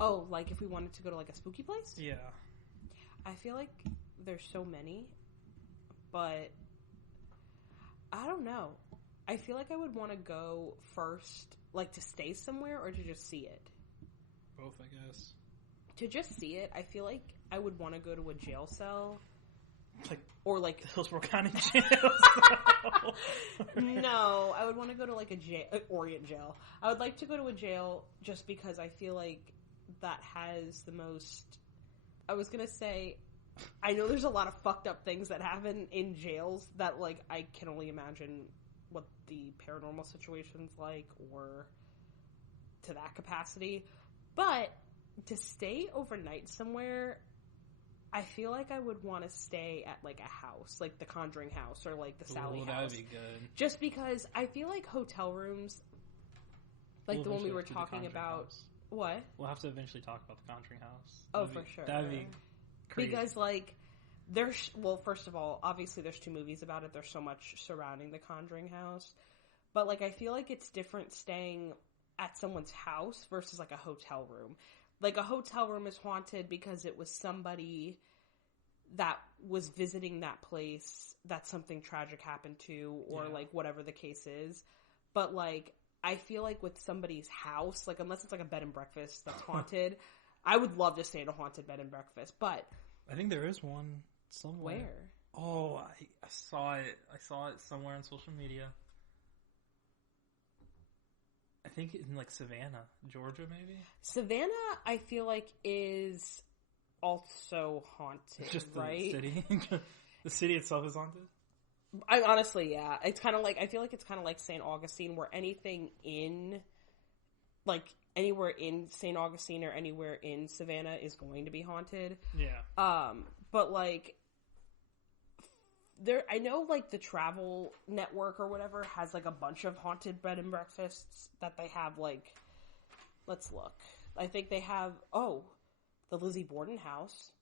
Oh, like if we wanted to go to like a spooky place? Yeah. I feel like there's so many, but I don't know. I feel like I would want to go first, like to stay somewhere or to just see it. Both, I guess. To just see it, I feel like I would want to go to a jail cell. Or like Hillsborough County Jail. No, I would want to go to like a jail, Orient jail. I would like to go to a jail just because I feel like that has the most. I was gonna say, I know there's a lot of fucked up things that happen in jails that like I can only imagine what the paranormal situation's like or to that capacity. But to stay overnight somewhere, I feel like I would want to stay at like a house, like the Conjuring house or like the Sally house. That'd be good. Just because I feel like hotel rooms, like the one we were talking about. House. What? We'll have to eventually talk about the Conjuring house. For sure. That'd be crazy. Because like there's, well, first of all, obviously there's 2 movies about it. There's so much surrounding the Conjuring house. But like I feel like it's different staying at someone's house versus like a hotel room. Like, a hotel room is haunted because it was somebody that was visiting that place that something tragic happened to, or, like, whatever the case is. But, like, I feel like with somebody's house, like, unless it's, like, a bed and breakfast that's haunted, I would love to stay in a haunted bed and breakfast, but... I think there is one somewhere. Where? Oh, I saw it. I saw it somewhere on social media. I think in like Savannah, Georgia, maybe? Savannah, I feel like, is also haunted, Just the right? city? The city itself is haunted? I honestly, yeah. It's kind of like, I feel like it's kind of like St. Augustine, where anything in, like, anywhere in St. Augustine or anywhere in Savannah is going to be haunted. Yeah. But, like, I know, like, the Travel Network or whatever has, like, a bunch of haunted bed and breakfasts that they have, like, let's look. I think they have, the Lizzie Borden house.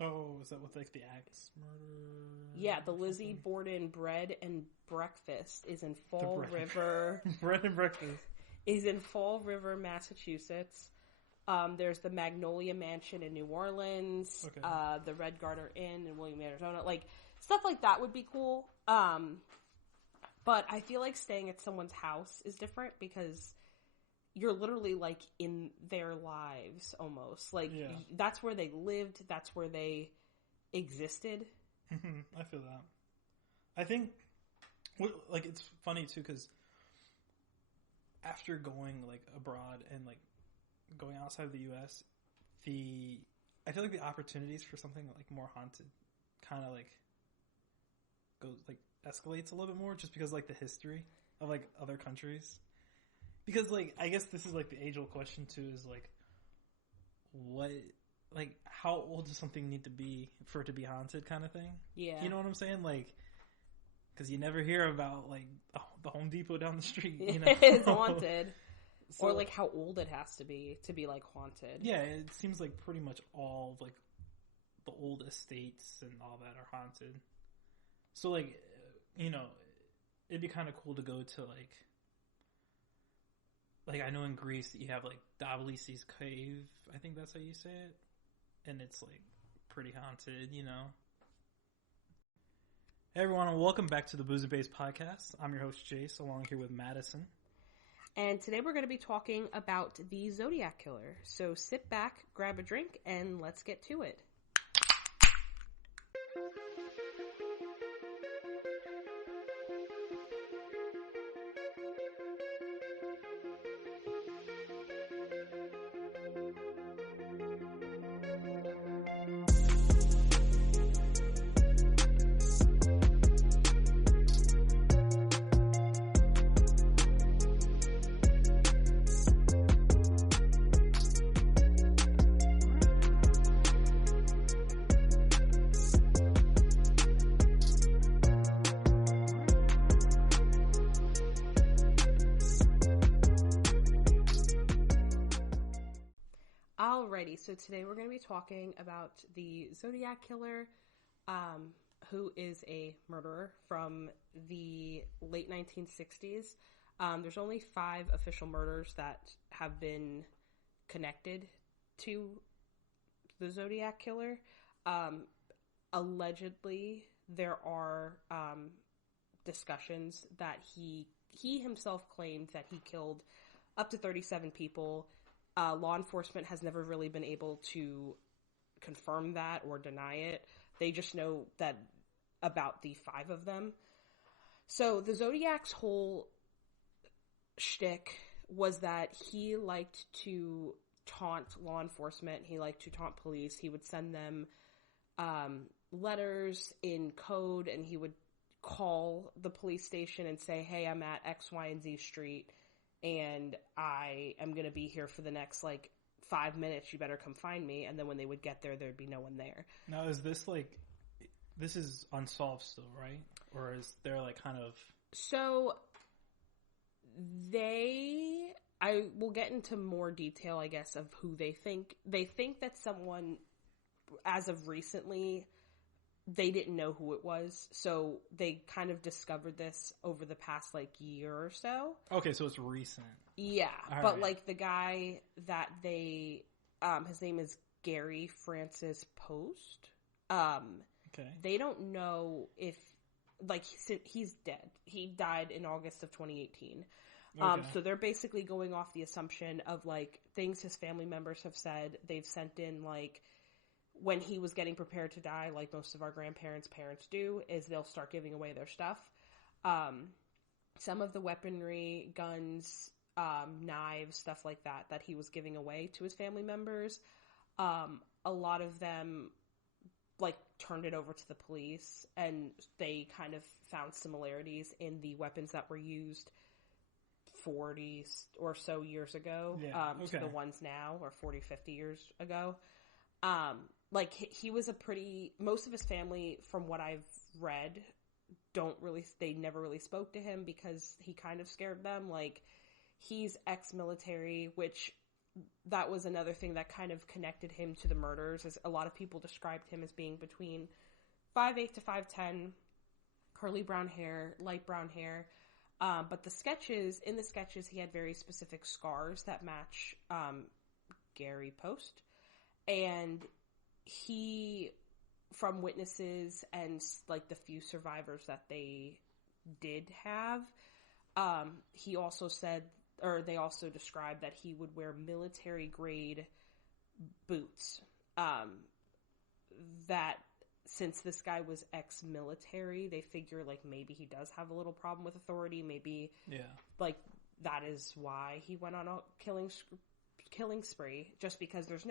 Oh, is that with, like, the axe murder? Yeah, the Lizzie Borden Bread and Breakfast is in Fall River. Bread and breakfast. Is in Fall River, Massachusetts. There's the Magnolia Mansion in New Orleans, okay. The Red Garter Inn in William, Arizona. Like, stuff like that would be cool. But I feel like staying at someone's house is different because you're literally, like, in their lives almost. Like, that's where they lived. That's where they existed. I feel that. I think, like, it's funny, too, because after going, like, abroad and, like, going outside of the U.S., I feel like the opportunities for something like more haunted kind of like goes like escalates a little bit more just because like the history of like other countries. Because like I guess this is like the age-old question too, is like what, like how old does something need to be for it to be haunted kind of thing? Yeah. You know what I'm saying? Like, because you never hear about like the Home Depot down the street, you know? It's haunted. So, or, like, how old it has to be, like, haunted. Yeah, it seems like pretty much all, like, the old estates and all that are haunted. So, like, you know, it'd be kind of cool to go to, like, I know in Greece that you have, like, Dablisi's Cave, I think that's how you say it. And it's, like, pretty haunted, you know? Hey, everyone, and welcome back to the Boos and Bays podcast. I'm your host, Jace, along here with Madison. And today we're going to be talking about the Zodiac Killer. So sit back, grab a drink, and let's get to it. Alrighty, so today we're going to be talking about the Zodiac Killer, who is a murderer from the late 1960s. There's only 5 official murders that have been connected to the Zodiac Killer. Allegedly, there are discussions that he himself claimed that he killed up to 37 people. Law enforcement has never really been able to confirm that or deny it. They just know that about the 5 of them. So the Zodiac's whole shtick was that he liked to taunt law enforcement. He liked to taunt police. He would send them letters in code, and he would call the police station and say, hey, I'm at X, Y, and Z street, and I am going to be here for the next, 5 minutes. You better come find me. And then when they would get there, there'd be no one there. Now, is this, this is unsolved still, right? Or is there, kind of... So, I will get into more detail, I guess, of who they think. They think that someone, as of recently, they didn't know who it was. So they kind of discovered this over the past, year or so. Okay, so it's recent. Yeah. All but, right. The guy that they, his name is Gary Francis Post. Okay. They don't know if, he's dead. He died in August of 2018. Okay. So they're basically going off the assumption of, things his family members have said. They've sent in, when he was getting prepared to die, like most of our grandparents' parents do, is they'll start giving away their stuff. Some of the weaponry, guns, knives, stuff like that he was giving away to his family members, a lot of them, turned it over to the police, and they kind of found similarities in the weapons that were used 40 or so years ago, to the ones now, or 40, 50 years ago. He was most of his family, from what I've read, they never really spoke to him because he kind of scared them. He's ex-military, which that was another thing that kind of connected him to the murders, is a lot of people described him as being between 5'8" to 5'10", curly brown hair, light brown hair. But in the sketches, he had very specific scars that match Gary Post. And he, from witnesses and the few survivors that they did have, he also said, or they also described that he would wear military grade boots. That since this guy was ex-military, they figure maybe he does have a little problem with authority. Maybe that is why he went on a killing spree, just because there's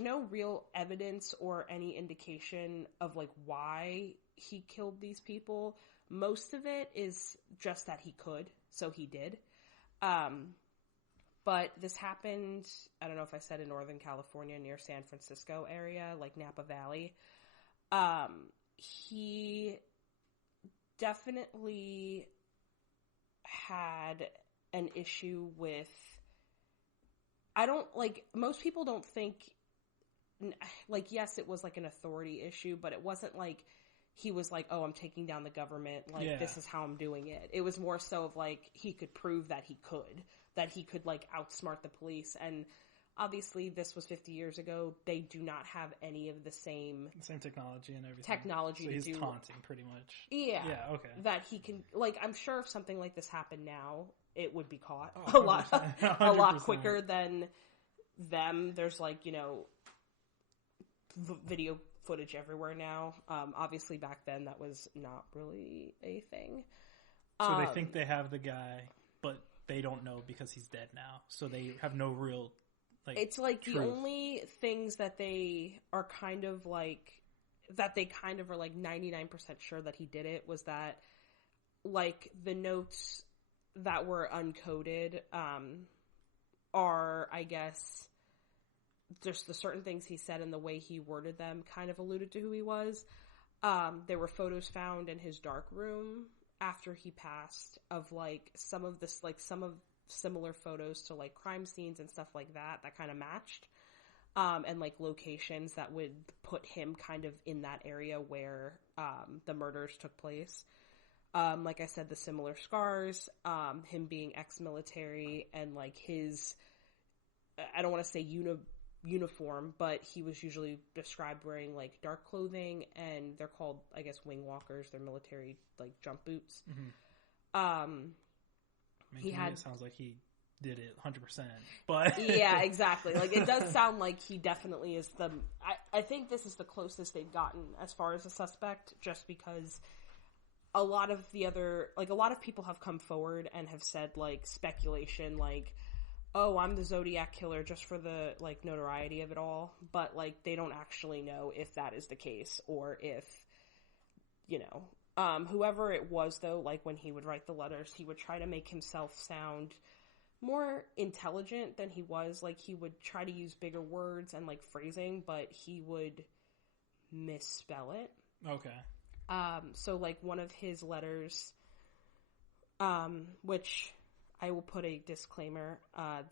no real evidence or any indication of why he killed these people. Most of it is just that he could, so he did. But this happened, I don't know if I said in Northern California, near San Francisco area, Napa Valley. He definitely had an issue with, most people don't think, yes, it was an authority issue, but it wasn't he was oh, I'm taking down the government, this is how I'm doing it. It was more so of he could prove that he could outsmart the police. And obviously this was 50 years ago. They do not have any of the same technology and everything. So he's taunting pretty much. Yeah. Yeah, okay. That he can, I'm sure if something like this happened now, it would be caught a a lot quicker than them. There's video footage everywhere now. Obviously back then that was not really a thing. So they think they have the guy, but they don't know because he's dead now. So they have no real it's truth. The only things that they are kind of that they kind of are 99% sure that he did it was that the notes that were uncoded are, I guess, just the certain things he said and the way he worded them kind of alluded to who he was. There were photos found in his dark room after he passed of some of similar photos to crime scenes and stuff like that kind of matched. And locations that would put him kind of in that area where the murders took place. Like I said, the similar scars, him being ex-military, and his, I don't want to say uniform, but he was usually described wearing like dark clothing, and they're called, I guess, wing walkers. They're military like jump boots. He had. It sounds like he did it 100%, but yeah, exactly. Like it does sound like he definitely is the. I think this is the closest they've gotten as far as a suspect, just because a lot of people have come forward and have said like speculation, like, oh, I'm the Zodiac Killer just for the like notoriety of it all, but like they don't actually know if that is the case or if, you know, whoever it was though, like when he would write the letters, he would try to make himself sound more intelligent than he was. Like he would try to use bigger words and like phrasing, but he would misspell it. Okay. So like one of his letters, which I will put a disclaimer,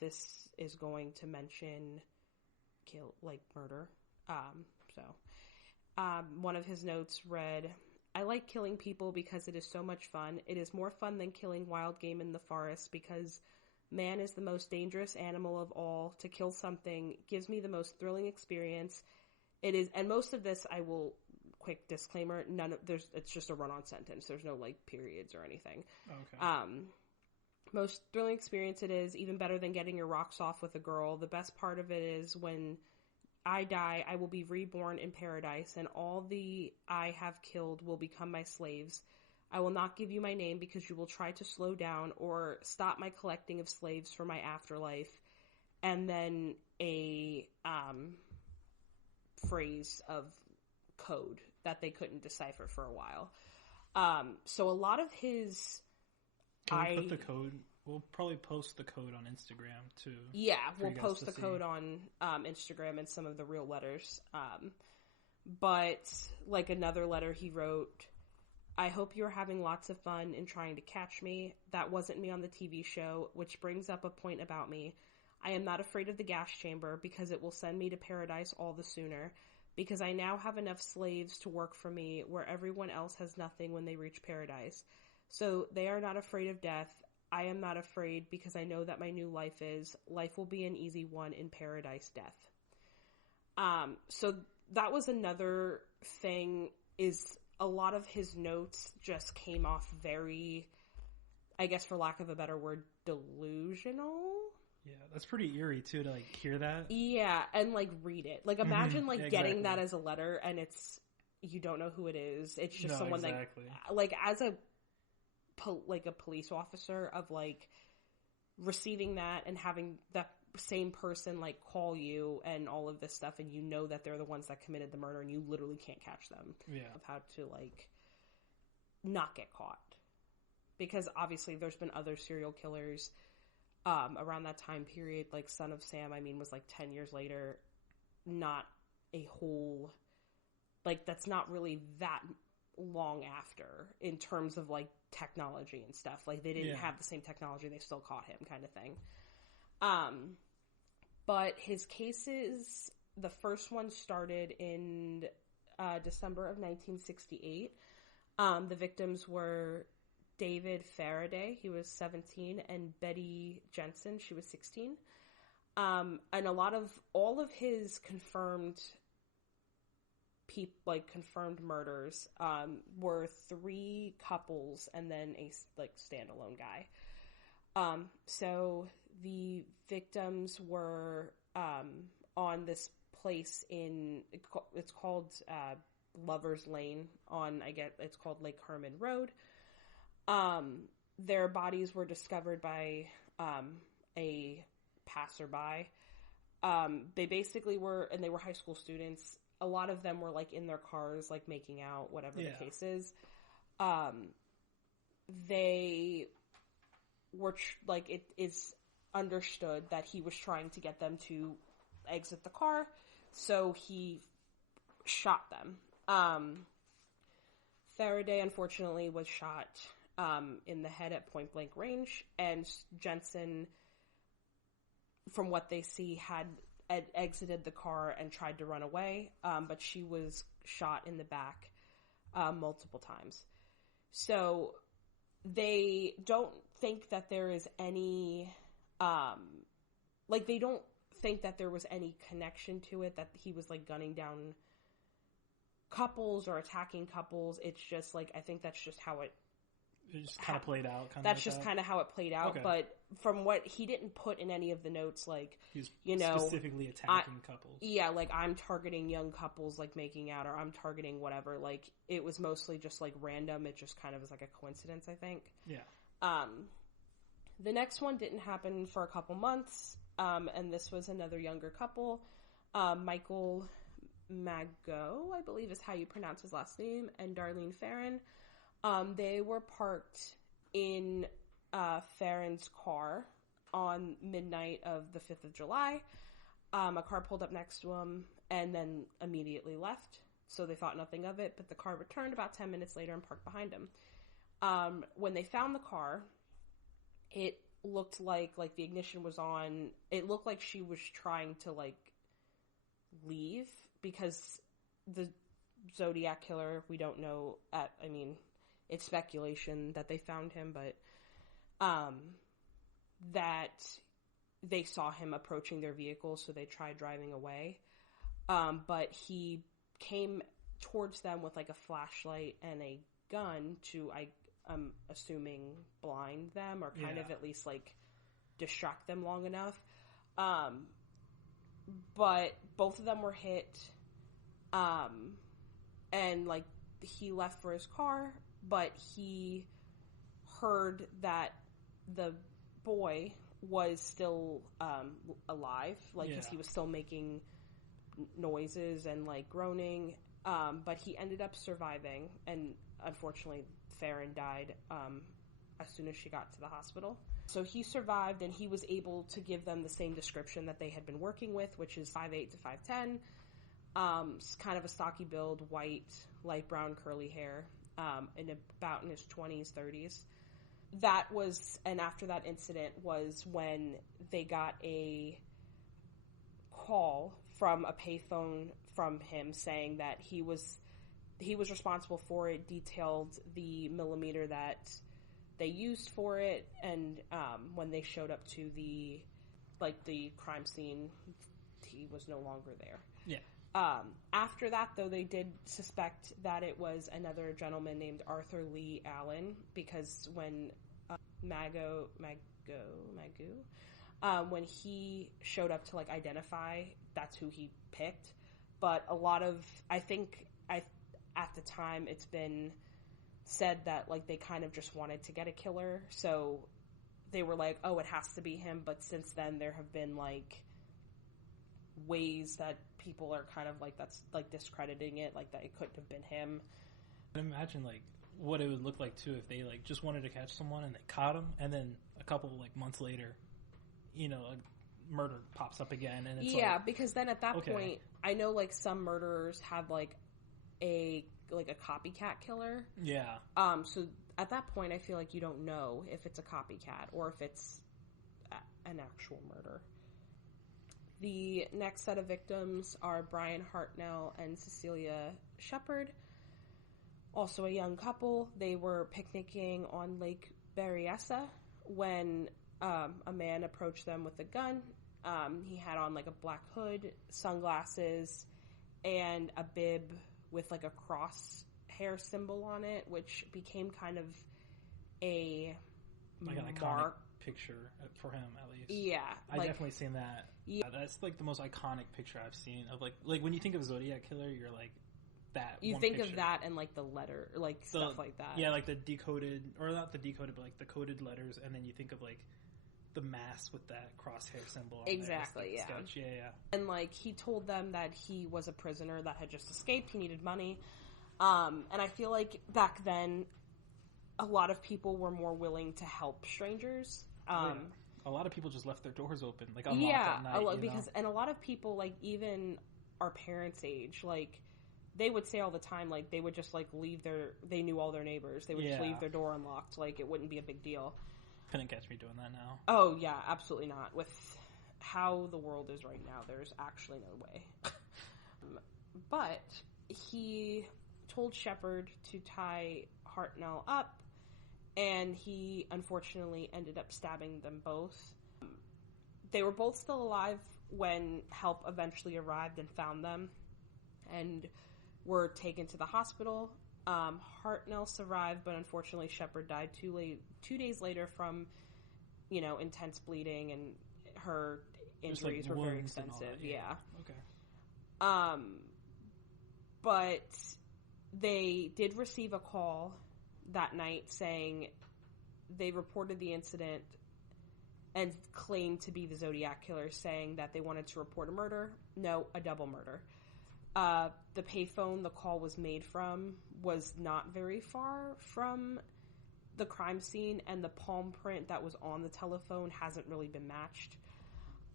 this is going to mention murder. One of his notes read, I like killing people because it is so much fun. It is more fun than killing wild game in the forest because man is the most dangerous animal of all. To kill something gives me the most thrilling experience. It is, and most of this I will, quick disclaimer, it's just a run-on sentence. There's no like periods or anything. Okay. Most thrilling experience it is, even better than getting your rocks off with a girl. The best part of it is when I die, I will be reborn in paradise, and all the I have killed will become my slaves. I will not give you my name because you will try to slow down or stop my collecting of slaves for my afterlife. And then a phrase of code that they couldn't decipher for a while. So a lot of his... Can we put the code? We'll probably post the code on Instagram too. Yeah, we'll post the code on Instagram and some of the real letters. But like another letter he wrote, I hope you're having lots of fun in trying to catch me. That wasn't me on the TV show, which brings up a point about me. I am not afraid of the gas chamber because it will send me to paradise all the sooner. Because I now have enough slaves to work for me where everyone else has nothing when they reach paradise. So they are not afraid of death. I am not afraid because I know that my new life will be an easy one in paradise death. So that was another thing, is a lot of his notes just came off very, I guess for lack of a better word, delusional. Yeah, that's pretty eerie too to like hear that. Yeah, and like read it. Like imagine like getting that as a letter and you don't know who it is. It's just someone that like as a police officer of like receiving that and having that same person like call you and all of this stuff, and you know that they're the ones that committed the murder and you literally can't catch them. Yeah. Of how to like not get caught, because obviously there's been other serial killers around that time period, like Son of Sam, I mean, was like 10 years later. Not a whole, like that's not really that long after in terms of like technology and stuff. Like they didn't have the same technology, they still caught him, kind of thing. But his cases, the first one started in December of 1968. The victims were David Faraday, he was 17, and Betty Jensen, she was 16. And all of his confirmed confirmed murders were 3 couples and then a like standalone guy. So the victims were on this place it's called Lover's Lane it's called Lake Herman Road. Their bodies were discovered by a passerby. They basically were, and they were high school students. A lot of them were like in their cars, like making out, whatever the case is. They were it is understood that he was trying to get them to exit the car, so he shot them. Faraday unfortunately was shot in the head at point blank range, and Jensen, from what they see, had exited the car and tried to run away, but she was shot in the back multiple times. So they don't think that there is any they don't think that there was any connection to it, that he was like gunning down couples or attacking couples. It's just like, I think that's just how it just kind of played out. That's just kind of how it played out. Okay. But from what he didn't put in any of the notes, like, he's specifically attacking couples. Yeah, like, I'm targeting young couples, like, making out, or I'm targeting whatever. Like, it was mostly just, like, random. It just kind of was like a coincidence, I think. Yeah. The next one didn't happen for a couple months, and this was another younger couple. Michael Mago, I believe is how you pronounce his last name, and Darlene Farron. They were parked in Farron's car on midnight of the 5th of July. A car pulled up next to him and then immediately left. So they thought nothing of it, but the car returned about 10 minutes later and parked behind him. When they found the car, it looked like the ignition was on. It looked like she was trying to, like, leave, because the Zodiac Killer, we don't know, it's speculation that they found him, but that they saw him approaching their vehicle, so they tried driving away. But he came towards them with, like, a flashlight and a gun to, I'm assuming, blind them, or kind of at least, like, distract them long enough. But both of them were hit, and, like, he left for his car, but he heard that the boy was still alive, like, because he was still making noises and, like, groaning, but he ended up surviving, and unfortunately Farron died as soon as she got to the hospital. So he survived, and he was able to give them the same description that they had been working with, which is 5'8" to 5'10", kind of a stocky build, white, light brown, curly hair, and about in his 20s, 30s. That was, and after that incident was when they got a call from a payphone from him saying that he was responsible for it, detailed the millimeter that they used for it, and when they showed up to the crime scene, he was no longer there. Yeah. After that, though, they did suspect that it was another gentleman named Arthur Lee Allen, because when Magu, when he showed up to, like, identify, that's who he picked. But a lot of, at the time, it's been said that, like, they kind of just wanted to get a killer, so they were like, oh, it has to be him. But since then, there have been, like, ways that people are kind of, like, that's, like, discrediting it, like, that it couldn't have been him. I imagine, like, what it would look like, too, if they, like, just wanted to catch someone and they caught him, and then a couple, like, months later, you know, a murder pops up again, and it's because then at that point, I know, like, some murderers have, like, a copycat killer. Yeah. So at that point, I feel like you don't know if it's a copycat or if it's an actual murder. The next set of victims are Brian Hartnell and Cecilia Shepard, also a young couple. They were picnicking on Lake Berryessa when a man approached them with a gun. He had on, like, a black hood, sunglasses, and a bib with, like, a cross hair symbol on it, which became kind of a like an iconic picture for him, at least. Yeah. I definitely seen that. Yeah. That's, like, the most iconic picture I've seen of, like when you think of Zodiac Killer, you're like, that you one think picture. Of that and, like, the letter, like, stuff like that. Yeah, like the decoded, or not the decoded, but, like, the coded letters, and then you think of, like, the mask with that crosshair symbol on exactly, there. Yeah. Yeah. And, like, he told them that he was a prisoner that had just escaped, he needed money. And I feel like back then, a lot of people were more willing to help strangers. A lot of people just left their doors open, like, unlocked at night, and a lot of people, like, even our parents' age, like, they would say all the time, like, they would just, like, they knew all their neighbors. They would just leave their door unlocked. Like, it wouldn't be a big deal. Couldn't catch me doing that now. Oh, yeah, absolutely not. With how the world is right now, there's actually no way. But he told Shepard to tie Hartnell up, and he unfortunately ended up stabbing them both. They were both still alive when help eventually arrived and found them and were taken to the hospital. Hartnell survived, but unfortunately Shepard died 2 days later from, intense bleeding, and her injuries were very extensive. Yeah. Okay. But they did receive a call that night saying they reported the incident and claimed to be the Zodiac Killer, saying that they wanted to report a murder. No, a double murder. The payphone the call was made from was not very far from the crime scene, and the palm print that was on the telephone hasn't really been matched.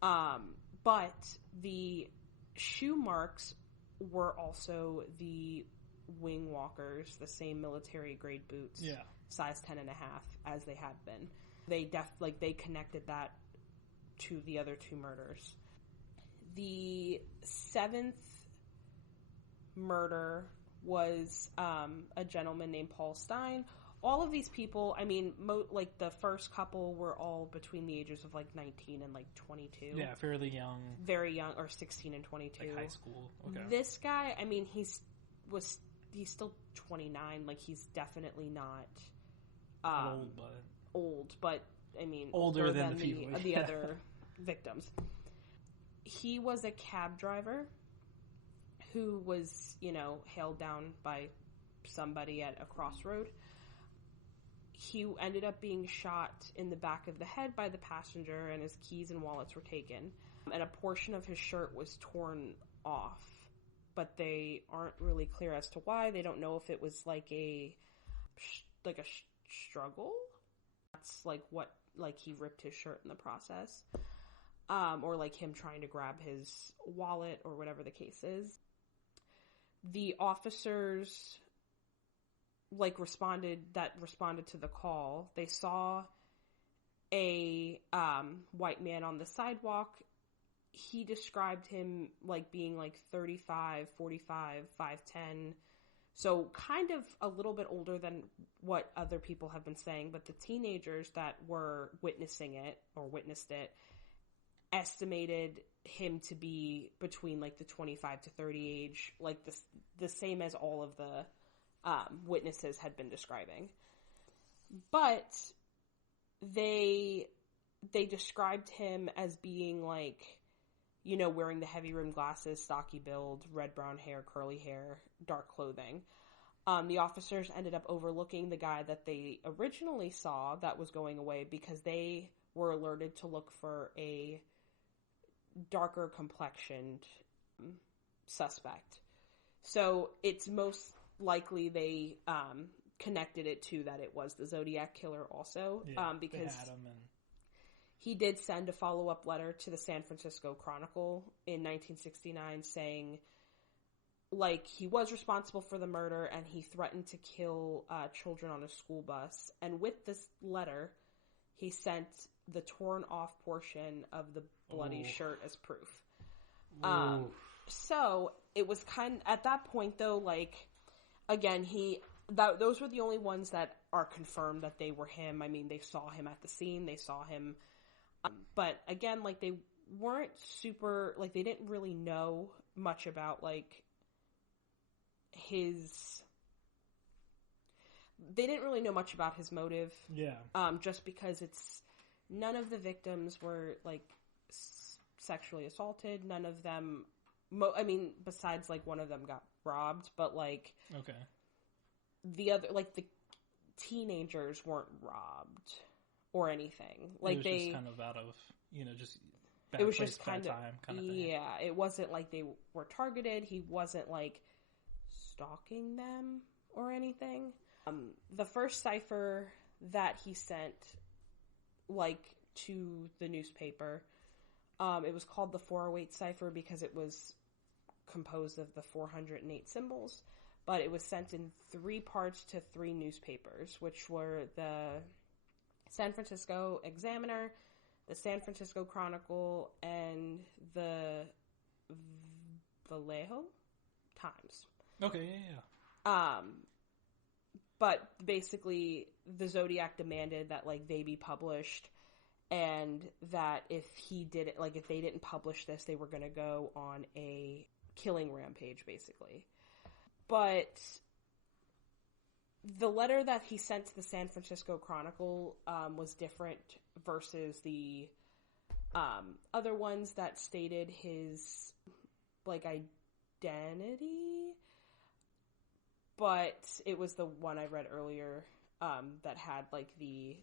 But the shoe marks were also the wing walkers, the same military grade boots, size 10.5 as they had been. They connected that to the other two murders. The seventh murder was a gentleman named Paul Stein. All of these people, the first couple were all between the ages of 19 and 22. Yeah, fairly young. Very young, or 16 and 22. Like high school. Okay. This guy, he's still 29. He's definitely not old, but older than the people. The other victims. He was a cab driver who was, hailed down by somebody at a crossroad. He ended up being shot in the back of the head by the passenger, and his keys and wallets were taken. And a portion of his shirt was torn off, but they aren't really clear as to why. They don't know if it was a struggle. That's what he ripped his shirt in the process, or him trying to grab his wallet, or whatever the case is. The officers responded to the call. They saw a white man on the sidewalk. He described him being 35, 45, 5'10", so kind of a little bit older than what other people have been saying, but the teenagers that were witnessed it estimated him to be between the 25 to 30 age, the same as all of the witnesses had been describing. But they described him as being wearing the heavy rimmed glasses, stocky build, red-brown hair, curly hair, dark clothing. The officers ended up overlooking the guy that they originally saw that was going away, because they were alerted to look for a darker complexioned suspect. So it's most likely they connected it to that it was the Zodiac Killer also, because they had him, and he did send a follow-up letter to the San Francisco Chronicle in 1969 saying he was responsible for the murder, and he threatened to kill children on a school bus. And with this letter, he sent the torn off portion of the bloody shirt as proof. So it was at that point though, again, those were the only ones that are confirmed that they were him. They saw him at the scene, they saw him, but again, they weren't super, they didn't really know much about they didn't really know much about his motive. Yeah. Just because none of the victims were sexually assaulted. None of them, besides one of them got robbed, but okay. The other, the teenagers weren't robbed or anything. It was just kind of out of, just bad it was place, just kind bad time kind of thing. Yeah, it wasn't they were targeted. He wasn't stalking them or anything. The first cipher that he sent to the newspaper, it was called the 408 cipher because it was composed of the 408 symbols, but it was sent in 3 parts to 3 newspapers, which were the San Francisco Examiner, the San Francisco Chronicle, and the Vallejo Times. Okay, yeah. But basically, the Zodiac demanded that they be published, and that if he did it, like if they didn't publish this, they were going to go on a killing rampage, basically. But the letter that he sent to the San Francisco Chronicle was different versus the other ones that stated his like identity. But it was the one I read earlier that had like the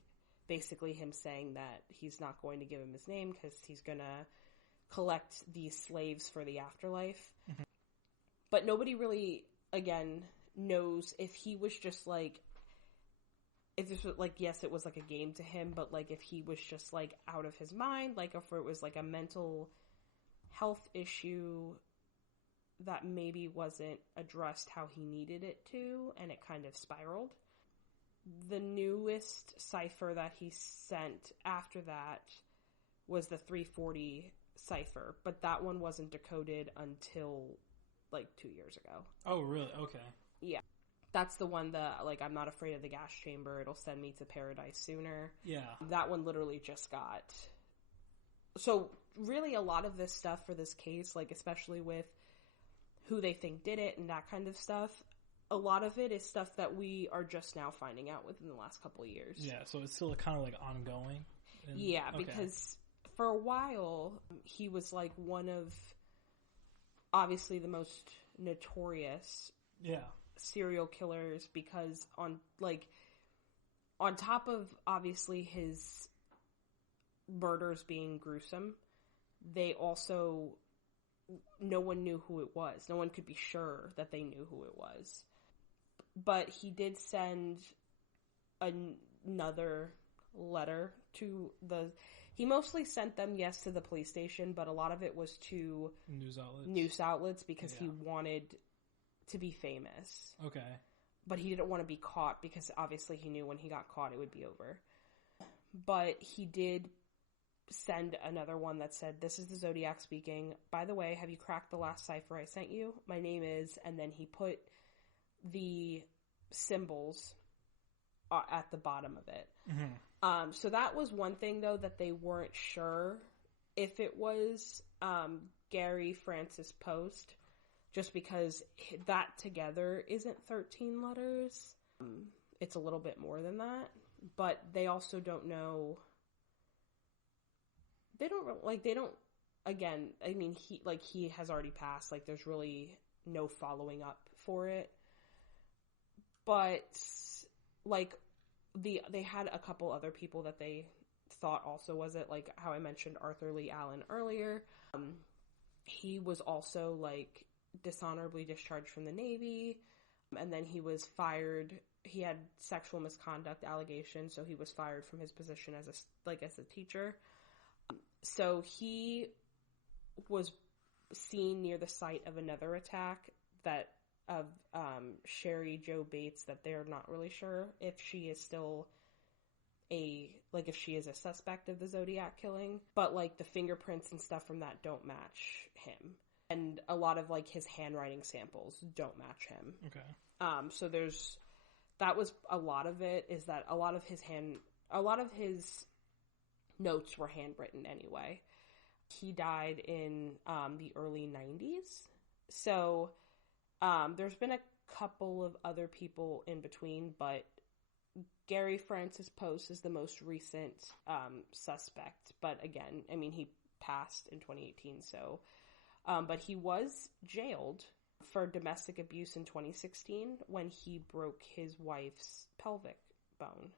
basically him saying that he's not going to give him his name because he's going to collect these slaves for the afterlife. Mm-hmm. But nobody really, again, knows if he was just like, if this was like, yes, it was like a game to him, but like if he was just like out of his mind, like if it was like a mental health issue that maybe wasn't addressed how he needed it to, and it kind of spiraled. The newest cipher that he sent after that was the 340 cipher, but that one wasn't decoded until like 2 years ago. Oh, really? Okay. Yeah. That's the one that, like, I'm not afraid of the gas chamber. It'll send me to paradise sooner. Yeah. That one literally just got... So, really, a lot of this stuff for this case, like, especially with who they think did it and that kind of stuff, a lot of it is stuff that we are just now finding out within the last couple of years. Yeah, so it's still kind of, like, ongoing? Yeah, okay. Because for a while, he was, like, one of, obviously, the most notorious... Yeah. serial killers, because on top of obviously his murders being gruesome, they also, no one knew who it was. No one could be sure that they knew who it was. But he did send another letter to he mostly sent them, yes, to the police station, but a lot of it was to news outlets because he wanted to be famous. Okay. But he didn't want to be caught because obviously he knew when he got caught it would be over. But he did send another one that said, "This is the Zodiac speaking. By the way, have you cracked the last cipher I sent you? My name is..." And then he put the symbols at the bottom of it. Mm-hmm. So that was one thing, though, that they weren't sure if it was Gary Francis Post. Just because that together isn't 13 letters. It's a little bit more than that. But they also don't know... Again, I mean, he has already passed. Like, there's really no following up for it. But, like, they had a couple other people that they thought also was it. Like, how I mentioned Arthur Lee Allen earlier. He was also, like... dishonorably discharged from the Navy, and then he was fired. He had sexual misconduct allegations, so he was fired from his position as a teacher. So he was seen near the site of another attack of Sherry Jo Bates, that they're not really sure if she is still if she is a suspect of the Zodiac killing, but like the fingerprints and stuff from that don't match him. And a lot of, like, his handwriting samples don't match him. Okay. So that was a lot of it, is that a lot of his notes were handwritten anyway. He died in the early 90s. So there's been a couple of other people in between, but Gary Francis Post is the most recent suspect. But again, I mean, he passed in 2018, so... but he was jailed for domestic abuse in 2016 when he broke his wife's pelvic bone.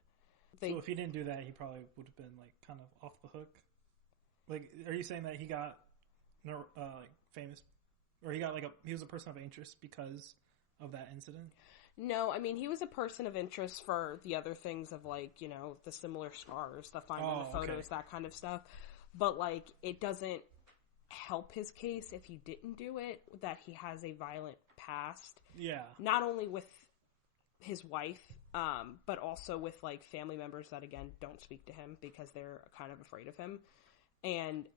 So if he didn't do that, he probably would have been, like, kind of off the hook? Like, are you saying that he got, famous? Or he was a person of interest because of that incident? No, I mean, he was a person of interest for the other things of, like, you know, the similar scars, the finding the photos, that kind of stuff. But, like, it doesn't help his case if he didn't do it, that he has a violent past. Yeah. Not only with his wife, but also with, like, family members that, again, don't speak to him because they're kind of afraid of him. And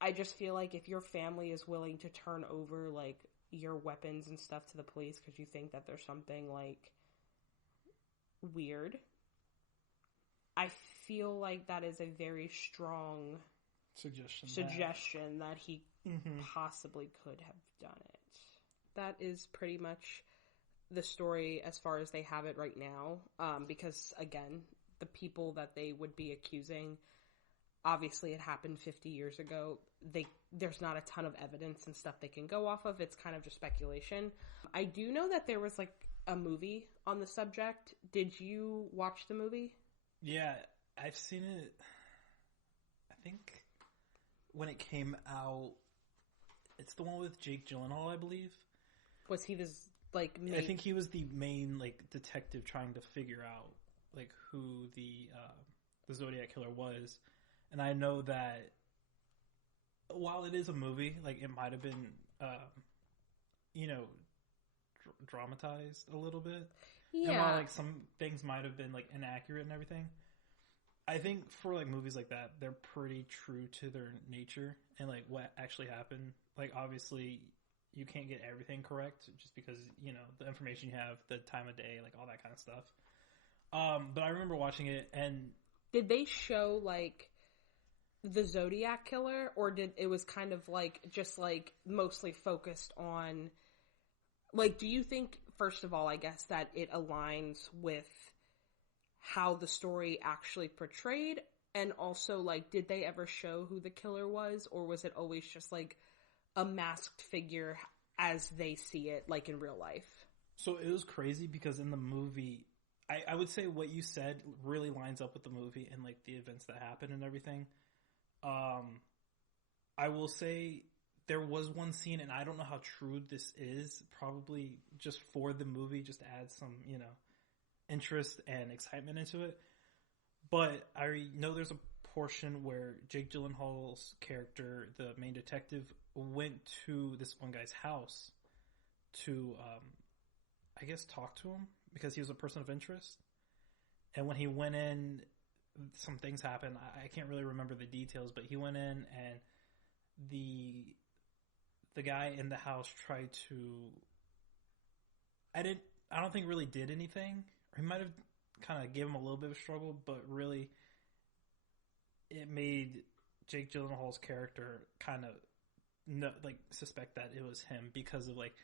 I just feel like if your family is willing to turn over, like, your weapons and stuff to the police because you think that there's something, like, weird, I feel like that is a very strong suggestion that he possibly could have done it. That is pretty much the story as far as they have it right now. Because, again, the people that they would be accusing, obviously it happened 50 years ago. There's not a ton of evidence and stuff they can go off of. It's kind of just speculation. I do know that there was, like, a movie on the subject. Did you watch the movie? Yeah, I've seen it, I think, when it came out. It's the one with Jake Gyllenhaal, I believe. Was he this, like, I think he was the main, like, detective trying to figure out, like, who the Zodiac Killer was. And I know that while it is a movie, like, it might have been, dramatized a little bit. Yeah. And while, like, some things might have been, like, inaccurate and everything, I think for, like, movies like that, they're pretty true to their nature and, like, what actually happened. Like, obviously, you can't get everything correct just because, the information you have, the time of day, like, all that kind of stuff. But I remember watching it, and... Did they show, like, the Zodiac Killer, or it was kind of, like, just, like, mostly focused on... Like, do you think, first of all, I guess, that it aligns with how the story actually portrayed? And also, like, did they ever show who the killer was? Or was it always just, like, a masked figure as they see it, like, in real life? So it was crazy because in the movie, I would say what you said really lines up with the movie and, like, the events that happened and everything. I will say... There was one scene, and I don't know how true this is, probably just for the movie, just to add some, interest and excitement into it. But I know there's a portion where Jake Gyllenhaal's character, the main detective, went to this one guy's house to, I guess, talk to him because he was a person of interest. And when he went in, some things happened. I can't really remember the details, but he went in and the guy in the house tried to... I don't think really did anything. Or he might have kind of gave him a little bit of a struggle, but really it made Jake Gyllenhaal's character kind of suspect that it was him because of, like,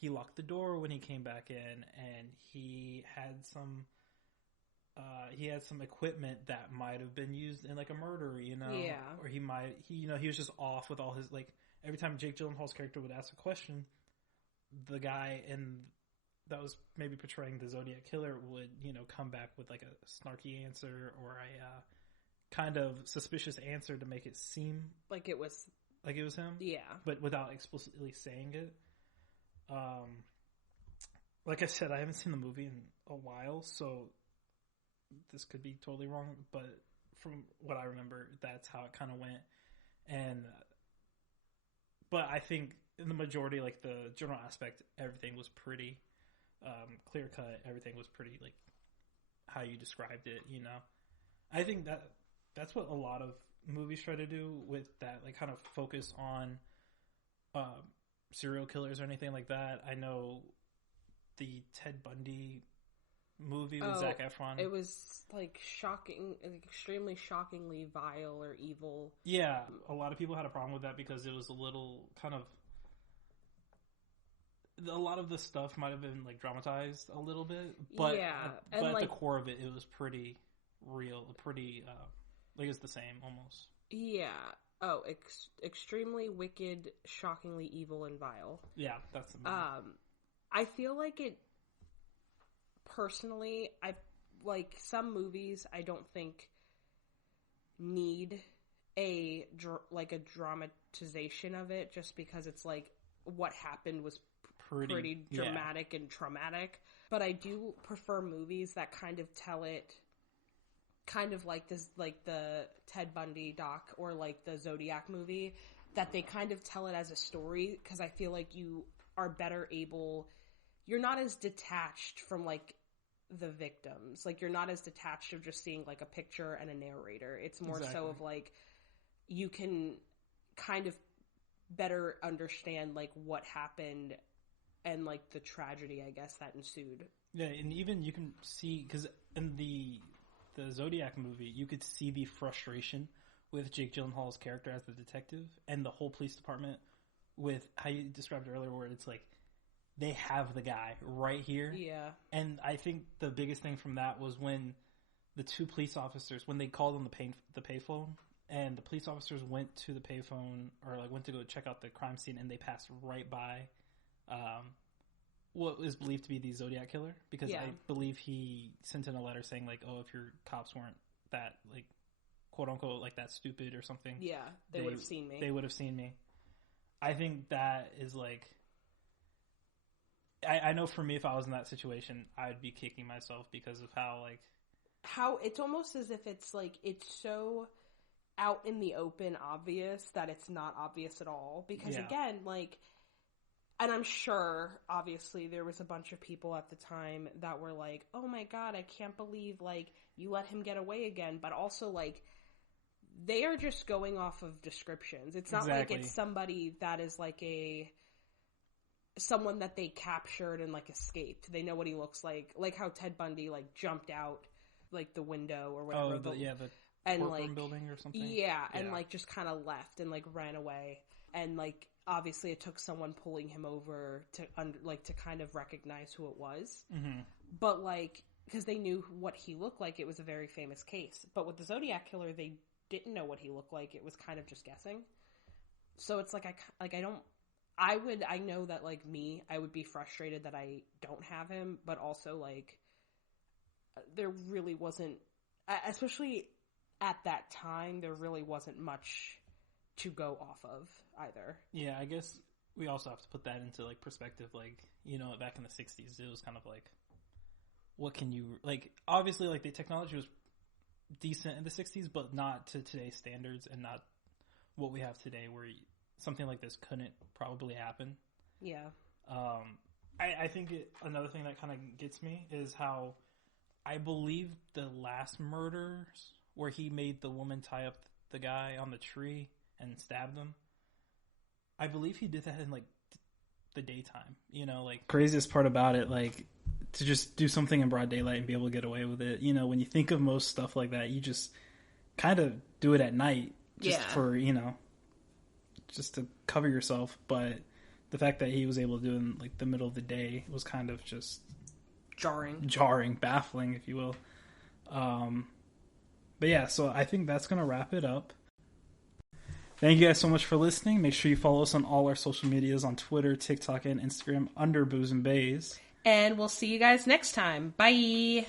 he locked the door when he came back in, and he had some equipment that might have been used in, like, a murder, Yeah. Or he was just off with all his, like, every time Jake Gyllenhaal's character would ask a question, the guy that was maybe portraying the Zodiac Killer would, come back with, like, a snarky answer or a kind of suspicious answer to make it seem like it was him. Yeah. But without explicitly saying it. Like I said, I haven't seen the movie in a while, so this could be totally wrong, but from what I remember, that's how it kind of went. And but I think in the majority, like, the general aspect, everything was pretty clear cut. Everything was pretty, like, how you described it, I think that's what a lot of movies try to do with that, like, kind of focus on serial killers or anything like that. I know the Ted Bundy movie with Zac Efron. It was, like, shocking, extremely shockingly vile or evil. Yeah, a lot of people had a problem with that because it was a little kind of... A lot of the stuff might have been, like, dramatized a little bit, but but at the core of it, it was pretty real, pretty, like, it's the same, almost. Yeah. Oh, extremely wicked, shockingly evil, and vile. Yeah, that's the movie. I feel like it... Personally, some movies I don't think need a dramatization of it just because it's like what happened was pretty dramatic and traumatic. But I do prefer movies that kind of tell it kind of like this, like the Ted Bundy doc or like the Zodiac movie, that they kind of tell it as a story because I feel like you are better able... You're not as detached from, like, the victims. Like, you're not as detached of just seeing, like, a picture and a narrator. It's more so of, like, you can kind of better understand, like, what happened and, like, the tragedy, I guess, that ensued. Yeah, and even you can see... Because in the the Zodiac movie, you could see the frustration with Jake Gyllenhaal's character as the detective and the whole police department with how you described it earlier, where it's like they have the guy right here. Yeah. And I think the biggest thing from that was when the two police officers, when they called on the payphone, and the police officers went to the payphone, or like went to go check out the crime scene, and they passed right by what is believed to be the Zodiac Killer, because I believe he sent in a letter saying like, oh, if your cops weren't that, like, quote unquote, like that stupid or something, they would have seen me. They would have seen me. I think that is like, I know for me, if I was in that situation, I would be kicking myself because of how it's almost as if it's like, it's so out in the open obvious that it's not obvious at all. Because again, like, and I'm sure, obviously, there was a bunch of people at the time that were like, oh my god, I can't believe, like, you let him get away again. But also, like, they are just going off of descriptions. It's not like it's somebody that is like someone that they captured and like escaped. They know what he looks like how Ted Bundy like jumped out like the window or whatever. The and courtroom like building or something. And like just kind of left and like ran away. And like obviously it took someone pulling him over to to kind of recognize who it was. Mm-hmm. But like, because they knew what he looked like, it was a very famous case. But with the Zodiac Killer, they didn't know what he looked like. It was kind of just guessing. So it's like I know that like me, I would be frustrated that I don't have him, but also like there really wasn't, especially at that time, there really wasn't much to go off of either. Yeah, I guess we also have to put that into like perspective. Like, you know, back in the 60s, it was kind of like, what can you, like, obviously like the technology was decent in the 60s, but not to today's standards and not what we have today, where something like this couldn't probably happen. Yeah. I think another thing that kind of gets me is how I believe the last murders where he made the woman tie up the guy on the tree and stabbed him, I believe he did that in like the daytime. You know, like, craziest part about it, like, to just do something in broad daylight and be able to get away with it. You know, when you think of most stuff like that, you just kind of do it at night just for, you know, just to cover yourself. But the fact that he was able to do it in like the middle of the day was kind of just jarring, baffling, if you will. But yeah, so I think that's going to wrap it up. Thank you guys so much for listening. Make sure you follow us on all our social medias on Twitter, TikTok, and Instagram under boosnbays. And we'll see you guys next time. Bye.